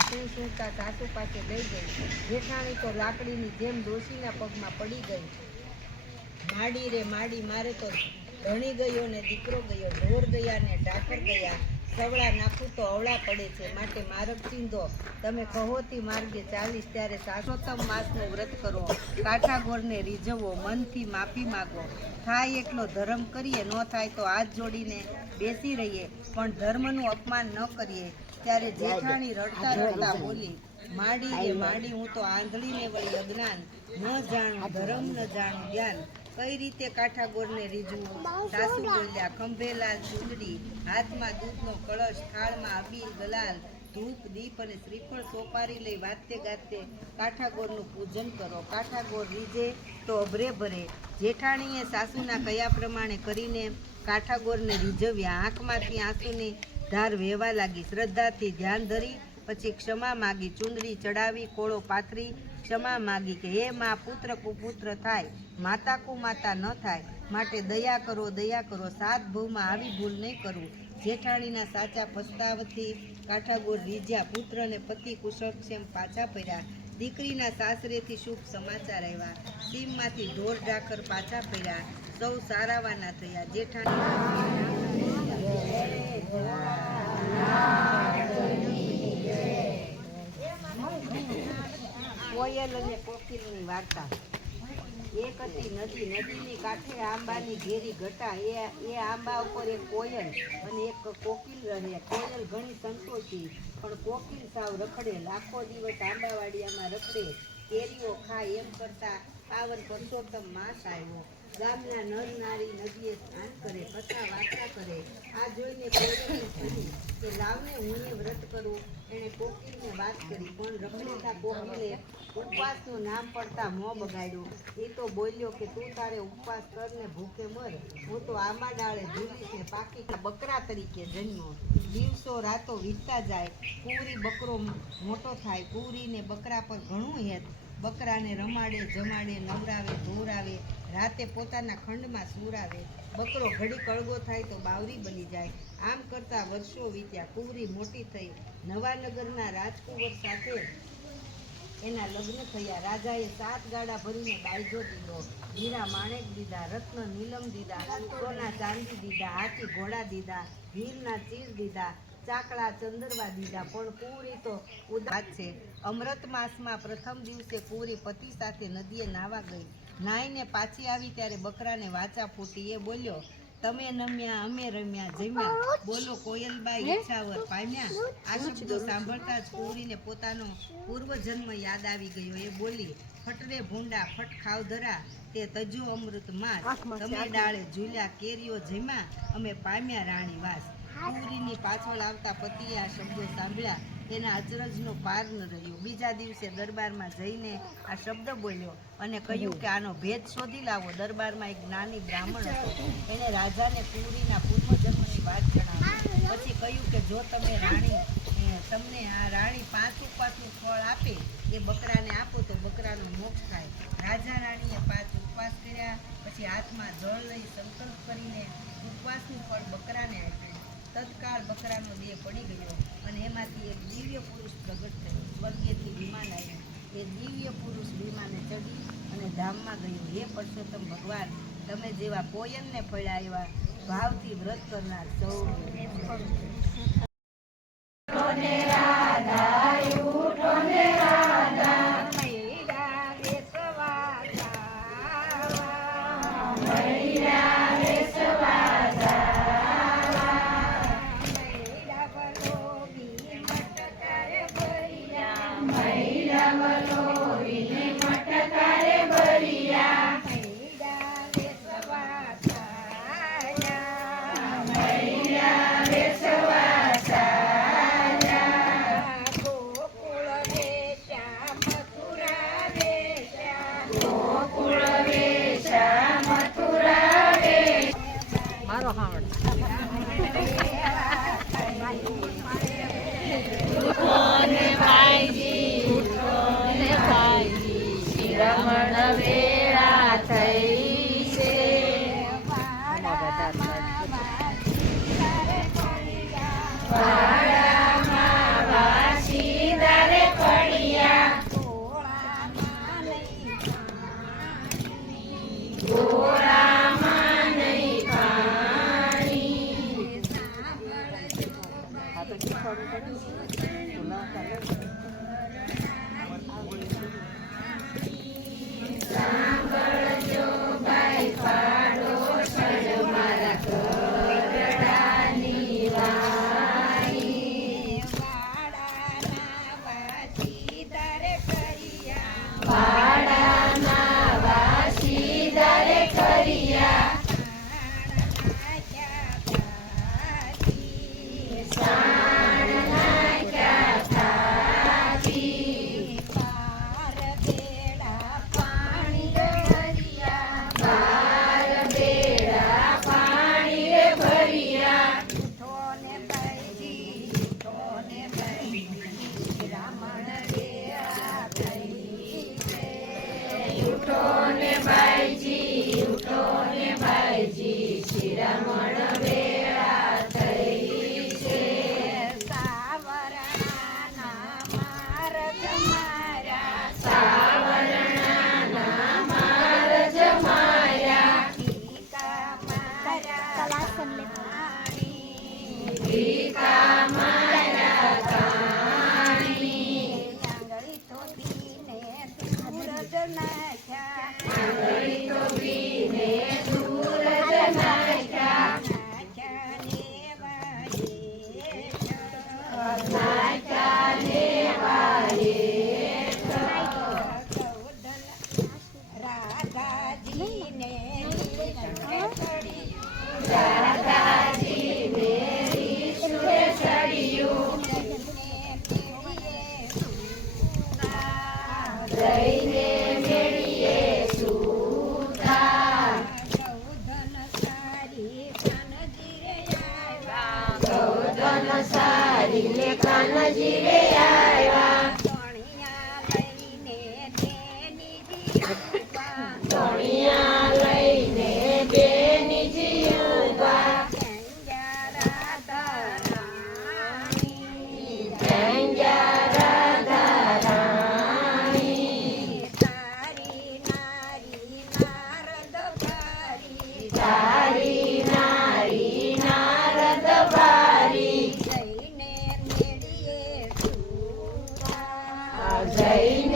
સૂતા સાસુ પાસે લઈ ગઈ। જેઠાણી તો લાકડીની જેમ ડોશીના પગમાં પડી ગઈ। માડી રે માડી, મારે તો ધણી ગયો ને દીકરો ગયો, ઢોર ગયા ને ઢાકર ગયા, સવડા નાખું તો અવળા પડે છે, માટે માર્ગ ચીંધો, તમે કહોતી માર્ગે ચાલીશ। ત્યારે સાસોત્તમ માસનું વ્રત કરો, કાઠાગોરને રીઝવો, મનથી માફી માગો, થાય એટલો ધર્મ કરીએ, ન થાય તો હાથ જોડીને બેસી રહીએ, પણ ધર્મનું અપમાન ન કરીએ। ત્યારે જેઠાણી રડતા રડતા બોલી, માડી રે માડી, હું તો આંધળીને વળી અજ્ઞાન, ન જાણું ધર્મ ન જાણું જ્ઞાન, કઈ રીતે કાઠાગોરને રીઝવું। સાસુ બોલ્યા, ખંભેલાલ ચૂંદડી, હાથમાં દૂધનો કળશ, થાળમાં અબીલ ગલાલ, ધૂપ દીપ અને શ્રીફળ સોપારી લઈ વાતે ગાતે કાઠાગોરનું પૂજન કરો। કાઠાગોર રીઝે તો અભરે ભરે। જેઠાણીએ સાસુના કયા પ્રમાણે કરીને કાઠાગોરને રીઝવ્યા। આંખમાંથી આંસુની ધાર વહેવા લાગી। શ્રદ્ધાથી ધ્યાન ધરી પછી ક્ષમા માગી, ચૂંદડી ચડાવી, કોળો પાથરી ક્ષમા માગી કે હે મા, પુત્ર કુપુત્ર થાય, માતા કુમાતા ન થાય, માટે દયા કરો દયા કરો, 7 ભવમાં આવી ભૂલ નહીં કરું। જેઠાણીના સાચા પસ્તાવથી કાઠાગોર રીઝ્યા। પુત્ર અને પતિ કુશળક્ષેમ પાછા ફર્યા। દીકરીના સાસરેથી શુભ સમાચાર આવ્યા। સીમમાંથી ઢોર ઢાકર પાછા ફર્યા। સૌ સારાવાના થયા। જેઠાણી કોયલ અને કોકિલની વાર્તા। એક હતી નદી, નદીની કાંઠે આંબાની ઘેરી ઘટા। એ આંબા ઉપર એક કોયલ અને એક કોકિલ રહે। કોયલ ઘણી સંતોષી, પણ કોકિલ સાવ રખડે। લાખો દિવસ આંબાવાડિયામાં રખડે, કેરીઓ ખાય, એમ કરતા પાવન પુરુષોત્તમ માસ આવ્યો। ગામના નર નારી નદીએ સ્નાન કરે, કથા વાર્તા કરે। આ જોઈને કોયલે કહ્યું કે લાવને હું એ વ્રત કરું। એણે કોકિલને વાત કરી, પણ રખડેતા કોકિલે ઉપવાસનું નામ પડતા મોં બગાડ્યું। એ તો બોલ્યો કે તું તારે ઉપવાસ કર ને ભૂખે મર, હું તો આંબા ડાળે ઝૂલીશ ને પાકી બકરા તરીકે જન્મ્યો। દિવસો રાતો વીતતા જાય, કુંવરી બકરો મોટો થાય। કુંવરીને બકરા પર ઘણું હેત, બકરાને રમાડે જમાડે, નવરાવે ધોરાવે, રાતે પોતાના ખંડમાં સૂરાવે। બકરો ઘડી કળગો થાય તો બાવરી બની જાય। આમ કરતા વર્ષો વીત્યા। કુંવરી મોટી થઈ, નવાનગરના રાજકુંવર સાથે એના લગ્ન થયા। રાજાએ 7 ગાડા ભરીને બાયજો દીધો, હીરા માણેક દીધા, રત્ન નીલમ દીધા, સોના ચાંદી દીધા, હાથી ઘોડા દીધા, હીરના ચીર દીધા, ચાકડા ચંદરવા દીધા। પણ કુંવરી તો ઉદાસ છે। અમૃત માસમાં પ્રથમ દિવસે કુંવરી પતિ સાથે નદીએ નાવા ગઈ। નાઈને પાછી આવી ત્યારે બકરાને વાચા ફૂટી। એ બોલ્યો, તમે નમ્યા અમે રમ્યા જમ્યા, બોલો કોયલબાઈ ઈચ્છાવર પામ્યા। આ શબ્દો સાંભળતા જ કુંવરીને પોતાનો પૂર્વજન્મ યાદ આવી ગયો। એ બોલી, ફટરે ભૂંડા ફટ ખાવ ધરા, તે તજો અમૃત માસ, તમે ડાળે ઝૂલ્યા કેરીઓ જમ્યા, અમે પામ્યા રાણી વાસ। કુંવરીની પાછળ આવતા પતિએ આ શબ્દો સાંભળ્યા। એના અચરજનો પાર ન રહ્યો। બીજા દિવસે દરબારમાં જઈને આ શબ્દ બોલ્યો અને કહ્યું કે આનો ભેદ શોધી લાવો। દરબારમાં એક જ્ઞાની બ્રાહ્મણ હતો। એને રાજાને કુંવરીના પૂર્વજન્મની વાત જણાવી। પછી કહ્યું કે જો તમને આ રાણી 5 ઉપવાસનું ફળ આપે, એ બકરાને આપો તો બકરાનો મોક્ષ થાય। રાજા રાણીએ 5 ઉપવાસ કર્યા, પછી હાથમાં જળ લઈ સંકલ્પ કરીને ઉપવાસનું ફળ બકરાને આપ્યું। તત્કાળ બકરાનો દેહ પડી ગયો અને એમાંથી એક દિવ્ય પુરુષ પ્રગટ થયો। સ્વર્ગેથી વિમાન આવ્યું। એ દિવ્ય પુરુષ વિમાને ચડી અને ધામમાં ગયો। હે પુરુષોત્તમ ભગવાન, તમે જેવા કોયલને ફળ્યા એવા ભાવથી વ્રત કરનાર સૌ ભાઈજી ભાડાના વાસીદારે કર્યા સાણ નાખ્યા થાકી બાર બેડા પાણી રે ભર્યા ઉઠોને બાઈજી શિરામણ વેળા થઈ છે ઉઠોને બાઈજી શિરામણ વેળા થઈ છે સાવરણાના માર્ગ માર્યા ભીકા મારા કાણી આંગળી તો બીને દૂર જ નાખ્યા રાધાજીને જઈને મેળીએ સુતા ગૌધન સારી કાનજી રે આવ્યા ધોણિયા લઈને બેની જીવવા તારી નારી નારદ બારી જઈને મેળીએ સુતા જઈને